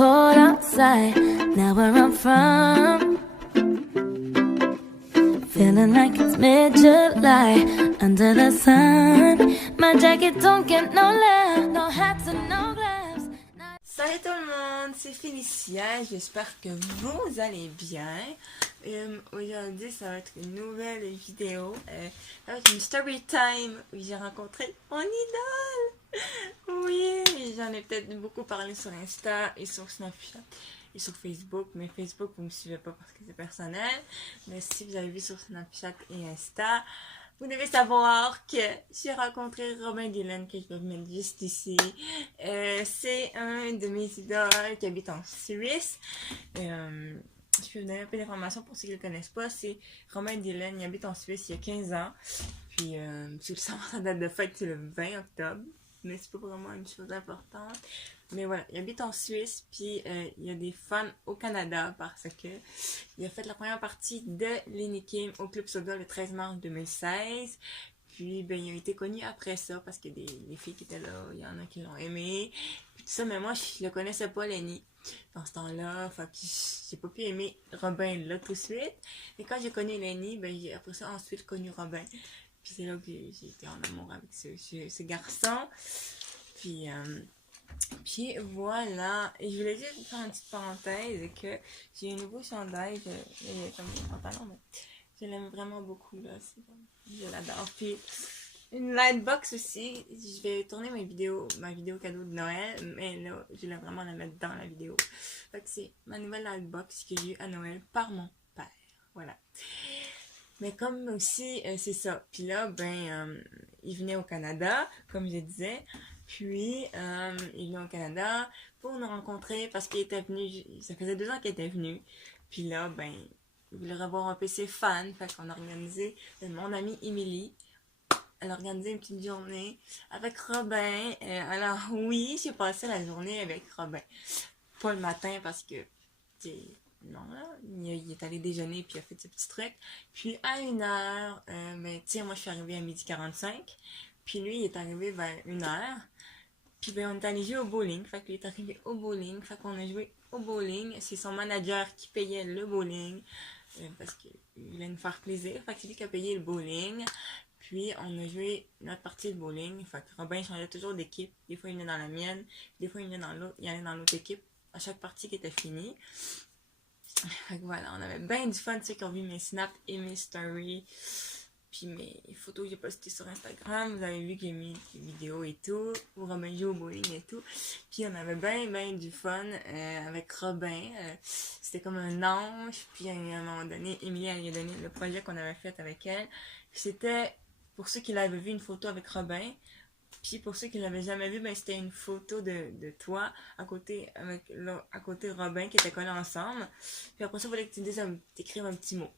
cold outside, now where I'm from. Feeling like it's mid-July, under the sun. My jacket don't get no love, no hats and no gloves. Salut tout le monde, c'est Félicia, j'espère que vous allez bien. Aujourd'hui, ça va être une nouvelle vidéo, ça va être une story time où j'ai rencontré mon idole. Oui, j'en ai peut-être beaucoup parlé sur Insta et sur Snapchat et sur Facebook, mais Facebook vous me suivez pas parce que c'est personnel, mais si vous avez vu sur Snapchat et Insta, vous devez savoir que j'ai rencontré Robin Dylan, que je vais mettre juste ici. C'est un de mes idoles qui habite en Suisse. Je peux vous donner un peu d'informations pour ceux qui ne le connaissent pas. C'est Robin Dylan, il habite en Suisse il y a 15 ans. Puis, si vous le savez, sa date de fête, c'est le 20 octobre. Mais c'est pas vraiment une chose importante. Mais voilà, il habite en Suisse, puis il y a des fans au Canada parce que il a fait la première partie de Lenny Kim au Club Soda le 13 mars 2016. Puis ben, il a été connu après ça parce que les filles qui étaient là, il y en a qui l'ont aimé. Puis tout ça, mais moi je le connaissais pas Lenny dans ce temps-là. Fait que j'ai pas pu aimer Robin là tout de suite. Et quand j'ai connu Lenny, ben j'ai après ça ensuite connu Robin. Puis c'est là que j'ai été en amour avec ce garçon. Puis voilà, et je voulais juste faire une petite parenthèse que j'ai un nouveau chandail, comme un pantalon, mais je l'aime vraiment beaucoup là, je l'adore. Puis une lightbox aussi, je vais tourner ma vidéo cadeau de Noël, mais là, je voulais vraiment la mettre dans la vidéo. Fait que c'est ma nouvelle lightbox que j'ai eue à Noël par mon père, voilà. Mais comme aussi, c'est ça. Puis là, il venait au Canada, comme je disais. Puis, il venait au Canada pour nous rencontrer parce qu'il était venu, ça faisait 2 ans qu'il était venu. Puis là, il voulait revoir un peu ses fans. Fait qu'on a organisé, mon amie Émilie, elle a organisé une petite journée avec Robin. Alors oui, j'ai passé la journée avec Robin. Pas le matin parce que, non, là, il est allé déjeuner puis il a fait ses petits trucs. Puis à 1h, moi je suis arrivée à 12h45. Puis lui, il est arrivé vers 1h. Puis on est allé jouer au bowling. Fait qu'il est arrivé au bowling. Fait qu'on a joué au bowling. C'est son manager qui payait le bowling. Parce qu'il voulait nous faire plaisir. Fait que c'est lui qui a payé le bowling. Puis on a joué notre partie de bowling. Fait que Robin changeait toujours d'équipe. Des fois il venait dans la mienne. Des fois il venait dans l'autre. Il allait dans l'autre équipe. À chaque partie qui était finie. Fait que voilà, on avait bien du fun, ceux qui ont vu mes snaps et mes stories, puis mes photos que j'ai postées sur Instagram. Vous avez vu que j'ai mis des vidéos et tout, où Robin joue au bowling et tout. Puis on avait bien du fun avec Robin. C'était comme un ange. Puis à un moment donné, Émilie, elle lui a donné le projet qu'on avait fait avec elle. C'était, pour ceux qui l'avaient vu, une photo avec Robin. Puis pour ceux qui ne l'avaient jamais vu, c'était une photo de toi à côté Robin qui était collés ensemble. Puis après ça, il fallait que tu t'écrives un petit mot.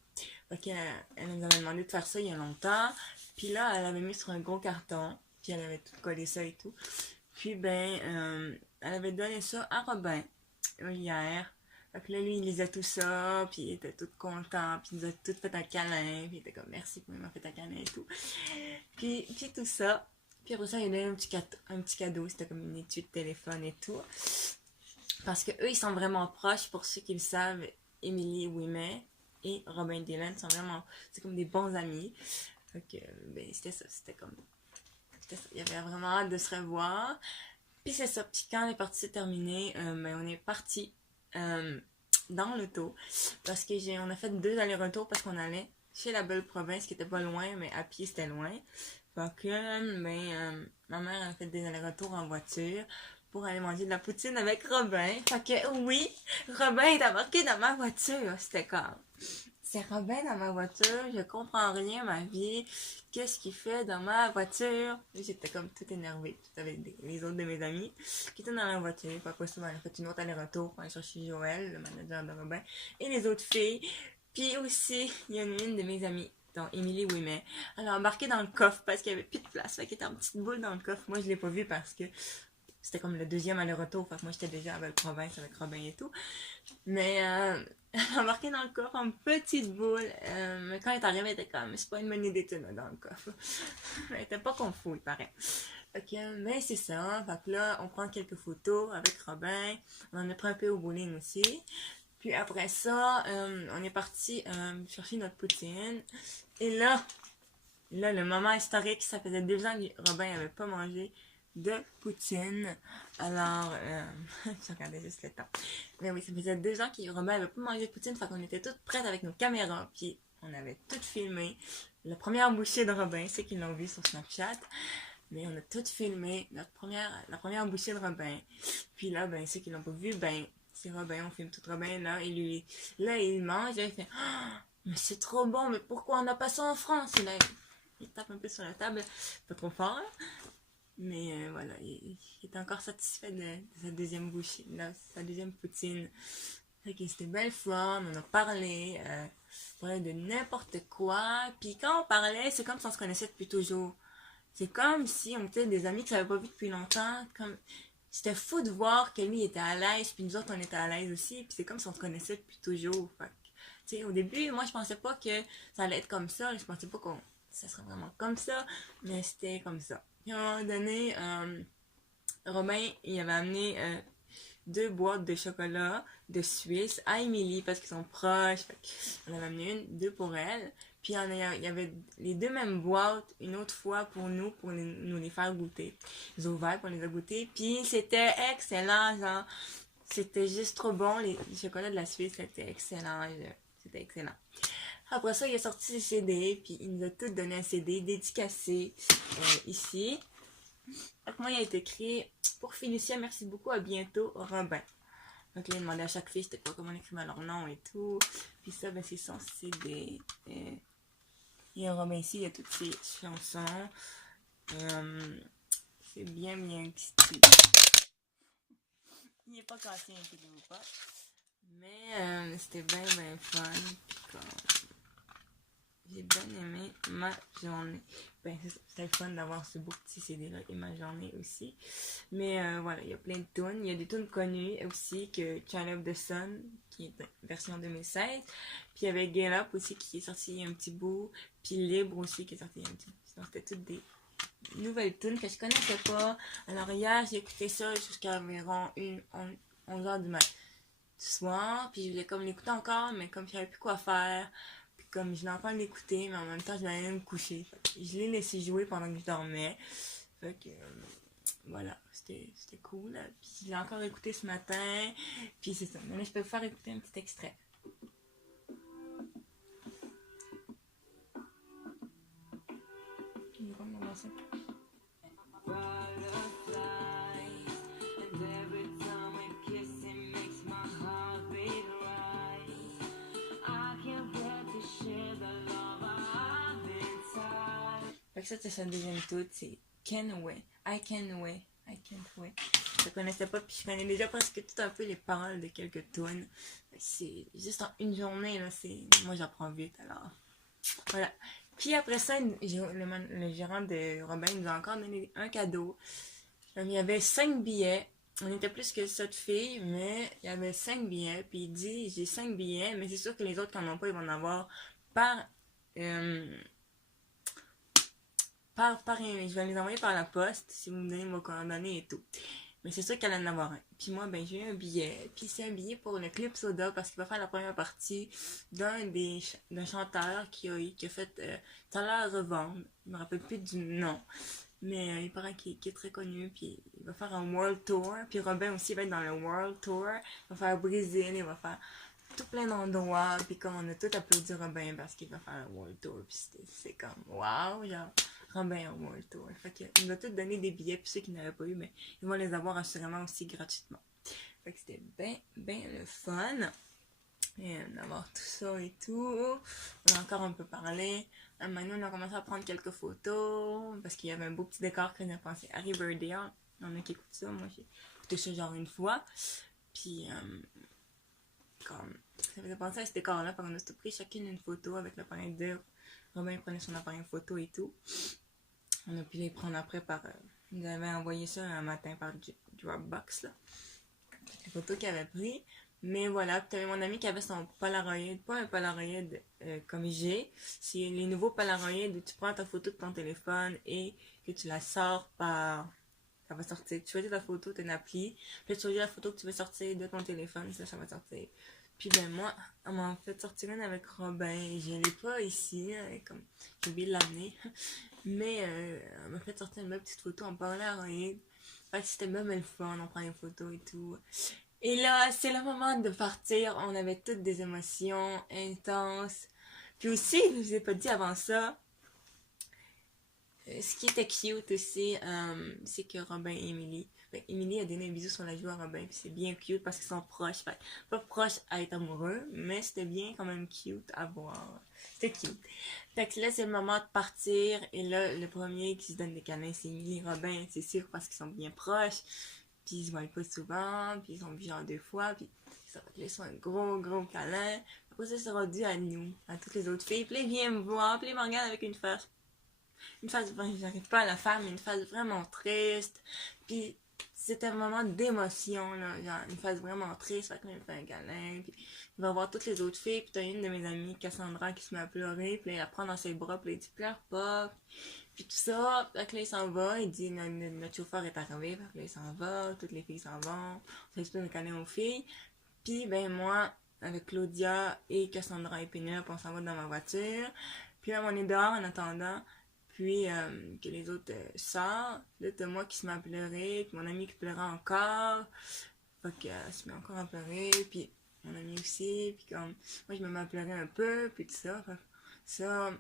Ok, elle nous avait demandé de faire ça il y a longtemps. Puis là, elle avait mis sur un gros carton. Puis elle avait tout collé ça et tout. Puis elle avait donné ça à Robin hier. Fait que là, lui, il lisait tout ça, puis il était tout content, puis il nous a tout fait un câlin, puis il était comme merci pour m'avoir fait un câlin et tout. Puis tout ça. Puis après ça, il y a eu un petit cadeau, c'était comme une étui de téléphone et tout. Parce que eux, ils sont vraiment proches, pour ceux qui le savent, Émilie Ouimet et Robin Dylan sont vraiment, c'est comme des bons amis. Fait que, c'était ça, il y avait vraiment hâte de se revoir. Puis c'est ça, puis quand les parties s'est terminée, on est parti dans l'auto, parce que on a fait 2 allers-retours parce qu'on allait chez la belle province qui était pas loin, mais à pied c'était loin. Fait que, ma mère a fait des allers-retours en voiture pour aller manger de la poutine avec Robin. Fait que, oui, Robin est embarqué dans ma voiture. C'était comme, c'est Robin dans ma voiture, je comprends rien, ma vie. Qu'est-ce qu'il fait dans ma voiture? J'étais comme toute énervée. J'étais avec les autres de mes amis qui étaient dans la voiture. Puis après ça, on a fait une autre aller-retour pour aller chercher Joël, le manager de Robin, et les autres filles. Puis aussi, il y en a une de mes amies, dont Émilie Ouimet. Elle a embarqué dans le coffre parce qu'il n'y avait plus de place. Fait qu'elle était en petite boule dans le coffre. Moi, je l'ai pas vue parce que c'était comme le 2e aller-retour. Fait que moi, j'étais déjà à Belle-Province avec Robin et tout. Mais elle a embarqué dans le coffre en petite boule. Mais quand elle est arrivée, elle était comme, c'est pas une bonne idée de tenir dans le coffre. Elle était pas confus, il paraît. Ok, mais c'est ça. Fait que là, on prend quelques photos avec Robin. On en a pris un peu au bowling aussi. Puis après ça, on est parti chercher notre poutine. Et là, le moment historique, ça faisait 2 ans que Robin n'avait pas mangé de poutine. Alors, je regardais juste le temps. Mais oui, ça faisait 2 ans que Robin n'avait pas mangé de poutine. Fait qu'on était toutes prêtes avec nos caméras. Puis on avait tout filmé. La première bouchée de Robin, c'est qu'ils l'ont vu sur Snapchat. Mais on a tout filmé, la première bouchée de Robin. Puis là, ben, ceux qui l'ont pas vu, ben, c'est Robin, on filme tout Robin, là, et lui, là, il mange, là, il fait, oh, mais c'est trop bon, mais pourquoi on n'a pas ça en France? Et là, il tape un peu sur la table, pas trop fort, là. Mais voilà, il est encore satisfait de sa deuxième bouchée, là, sa deuxième poutine. Fait que c'était belle fun, on a parlé, on parlait de n'importe quoi. Puis quand on parlait, c'est comme si on se connaissait depuis toujours. C'est comme si on était des amis que ça n'avait pas vu depuis longtemps. Comme... C'était fou de voir que lui était à l'aise, puis nous autres on était à l'aise aussi. Puis c'est comme si on se connaissait depuis toujours. Fait que, au début, moi je pensais pas que ça allait être comme ça. Je pensais pas que ça serait vraiment comme ça. Mais c'était comme ça. Puis à un moment donné, Romain, il avait amené 2 boîtes de chocolat de Suisse à Émilie parce qu'ils sont proches. Fait on avait amené deux pour elle. Puis il y avait les 2 mêmes boîtes une autre fois pour nous, pour nous les faire goûter. Ils ont ouvert, pour les a goûtés. Puis c'était excellent, genre. C'était juste trop bon. Les chocolats de la Suisse, c'était excellent. C'était excellent. Après ça, il a sorti ses CD, puis il nous a tous donné un CD dédicacé ici. Donc moi, il a été écrit pour Félicia, merci beaucoup, à bientôt, Robin. Donc là, il demandait à chaque fille c'était quoi, comment on écrivait leur nom et tout. Puis ça, ben c'est son CD. Et Robin ici, il y a toutes ses chansons. C'est bien stylé. Il n'est pas cassé, inquiétez-vous pas. Mais c'était bien fun. Puis comme... J'ai bien aimé ma journée. Ben, c'était fun d'avoir ce beau petit CD-là et ma journée aussi. Mais voilà, il y a plein de tunes. Il y a des tunes connues aussi, que Child of the Sun, qui est version 2016. Puis il y avait Get Up aussi, qui est sorti il y a un petit bout. Puis Libre aussi, qui est sorti il y a un petit bout. Donc c'était toutes des nouvelles tunes que je connaissais pas. Alors hier, j'ai écouté ça jusqu'à environ 11h du soir. Puis je voulais comme l'écouter encore, mais comme je savais plus quoi faire... Comme je voulais encore l'écouter, mais en même temps, je voulais aller me coucher. Je l'ai laissé jouer pendant que je dormais. Fait que, voilà, c'était cool. Puis je l'ai encore écouté ce matin. Puis c'est ça. Mais là, je peux vous faire écouter un petit extrait. Il est comme dans ça. Fait que ça, c'est sa deuxième toute, c'est Can't Wait. I Can't Wait. I Can't Wait. Je connaissais pas, puis je connais déjà presque tout un peu les paroles de quelques tunes. C'est juste en une journée, là, moi j'apprends vite, alors. Voilà. Puis après ça, le gérant de Robin nous a encore donné un cadeau. Il y avait 5 billets. On était plus que 7 filles, mais il y avait 5 billets. Puis il dit, j'ai 5 billets, mais c'est sûr que les autres qui n'en ont pas, ils vont en avoir par... je vais les envoyer par la poste si vous me donnez vos coordonnées et tout. Mais c'est sûr qu'elle en a avoir un. Puis moi, ben j'ai eu un billet. Puis c'est un billet pour le Club Soda parce qu'il va faire la première partie d'un chanteur qui a fait Ça a l'air à revendre. Je me rappelle plus du nom. Mais il paraît qu'il est très connu. Puis il va faire un World Tour. Puis Robin aussi va être dans le World Tour. Il va faire Brésil. Il va faire tout plein d'endroits. Puis comme on a tout applaudi Robin parce qu'il va faire un World Tour. Puis c'est comme wow, genre. Robin au World Tour. Fait que, il nous a tous donné des billets, puis ceux qui n'avaient pas eu, mais ils vont les avoir assurément aussi gratuitement. Fait que c'était bien le fun. Et d'avoir tout ça et tout. On a encore un peu parlé. Maintenant, on a commencé à prendre quelques photos, parce qu'il y avait un beau petit décor qu'on a pensé à Riverdale. Il y en a qui écoutent ça. Moi, j'ai écouté ça genre une fois. Puis, comme, ça faisait penser à ce décor-là, parce qu'on a tout pris chacune une photo avec l'appareil de Robin prenait son appareil photo et tout. On a pu les prendre après par... ils nous avaient envoyé ça un matin par Dropbox, là. Les photos qu'il avait pris. Mais voilà, puis t'avais mon ami qui avait son Polaroid, pas un Polaroid comme j'ai, c'est les nouveaux Polaroid où tu prends ta photo de ton téléphone et que tu la sors par... Ça va sortir. Tu choisis ta photo, t'as une appli, puis tu choisis la photo que tu veux sortir de ton téléphone, ça va sortir. Puis ben moi, on m'a fait sortir une avec Robin, je l'ai pas ici, comme j'ai oublié de l'amener, mais on m'a fait sortir une belle petite photo en Polaroid. Fait que c'était même le fun, on prend des photos et tout. Et là, c'est le moment de partir. On avait toutes des émotions intenses. Puis aussi, je vous ai pas dit avant ça, ce qui était cute aussi, c'est que Robin et Emily, Emily a donné un bisou sur la joue à Robin, puis c'est bien cute parce qu'ils sont proches. Fait, pas proches à être amoureux, mais c'était bien quand même cute à voir. C'était cute. Fait que là, c'est le moment de partir. Et là, le premier qui se donne des câlins, c'est Emily et Robin, c'est sûr, parce qu'ils sont bien proches. Puis ils se voient pas souvent, puis ils sont vus genre 2 fois, puis ça va laisser un gros câlin. Après ça, c'est rendu à nous, à toutes les autres filles. Puis là, ils viennent me voir, puis ils me regardent avec une face, j'arrive pas à la faire, mais une face vraiment triste. Puis c'était un moment d'émotion, là, genre une face vraiment triste, fait que là, il me fait un câlin, puis il va voir toutes les autres filles, puis t'as une de mes amies, Cassandra, qui se met à pleurer, puis là, il la prend dans ses bras, puis là, il dit « pleure pas », puis tout ça, fait que là, il s'en va, il dit notre chauffeur est arrivé, fait que là, il s'en va, toutes les filles s'en vont, on s'explique le câlin aux filles, puis ben moi, avec Claudia et Cassandra et Pénélope, on s'en va dans ma voiture, puis là, on est dehors en attendant, puis que les autres sortent, là, t'as moi qui se met à pleurer, puis mon ami qui pleurait encore, fait que se met encore à pleurer, puis mon ami aussi, puis comme, moi, je me mets à pleurer un peu, puis tout ça, fait que ça...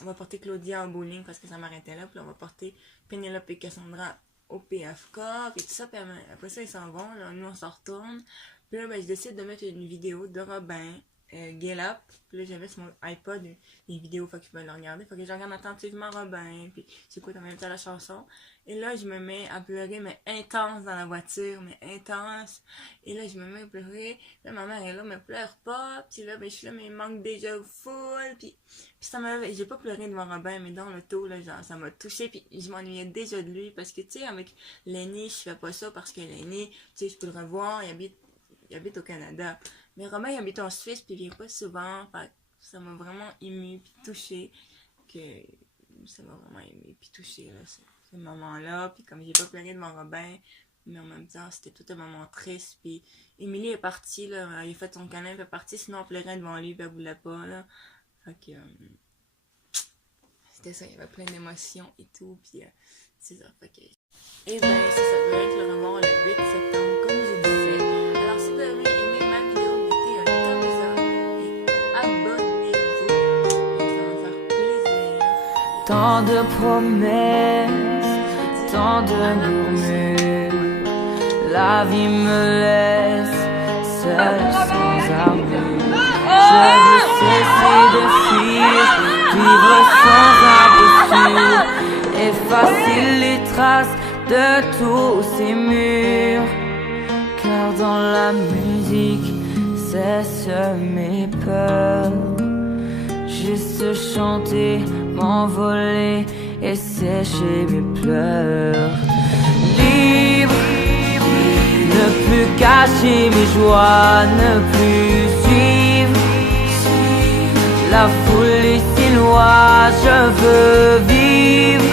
On va porter Claudia au bowling parce que ça m'arrêtait là. Puis là, on va porter Pénélope et Cassandra au PFK. Puis tout ça. Puis après ça, ils s'en vont. Là, nous, on s'en retourne. Puis là, ben, je décide de mettre une vidéo de Robin, Get Up. Puis là, j'avais sur mon iPod des vidéos. Fait que je peux le regarder. Fait que je regarde attentivement Robin. Puis j'écoute en même temps la chanson. Et là, je me mets à pleurer, mais intense dans la voiture. Mais intense. Et là, je me mets à pleurer. Là, ma mère est là, mais pleure pas. Puis là, ben, je suis là, mais il manque déjà full. Puis ça m'avait, j'ai pas pleuré devant Robin, mais dans l'auto, là, genre, ça m'a touché, puis je m'ennuyais déjà de lui, parce que, tu sais, avec l'aîné, je fais pas ça, parce que l'aîné, tu sais, je peux le revoir, il habite au Canada. Mais Robin, il habite en Suisse, puis il vient pas souvent, fait ça m'a vraiment ému, puis touché, ça m'a vraiment ému, puis touché, là, ce moment-là, puis comme j'ai pas pleuré devant Robin, mais en même temps, c'était tout un moment triste, puis Émilie est partie, là, elle a fait son câlin, puis elle est partie, sinon on pleurait devant lui, puis elle voulait pas, là. Fait que c'était ça, il y avait plein d'émotions et tout, puis c'est ça, fait que... Et ben, ça devrait être le remords le 8 septembre, comme je disais. Alors, si vous avez aimé ma vidéo, mettez un thumbs up et abonnez-vous, et ça va faire plaisir. Tant de promesses, tant de murmures, la vie me laisse seule sans armure. Je veux cesser de fuir, vivre sans imposture, effacer les traces de tous ces murs. Car dans la musique, cesse mes peurs. Juste chanter, m'envoler et sécher mes pleurs. Libre, ne plus cacher mes joies, ne plus suivre la foule et ses lois, je veux vivre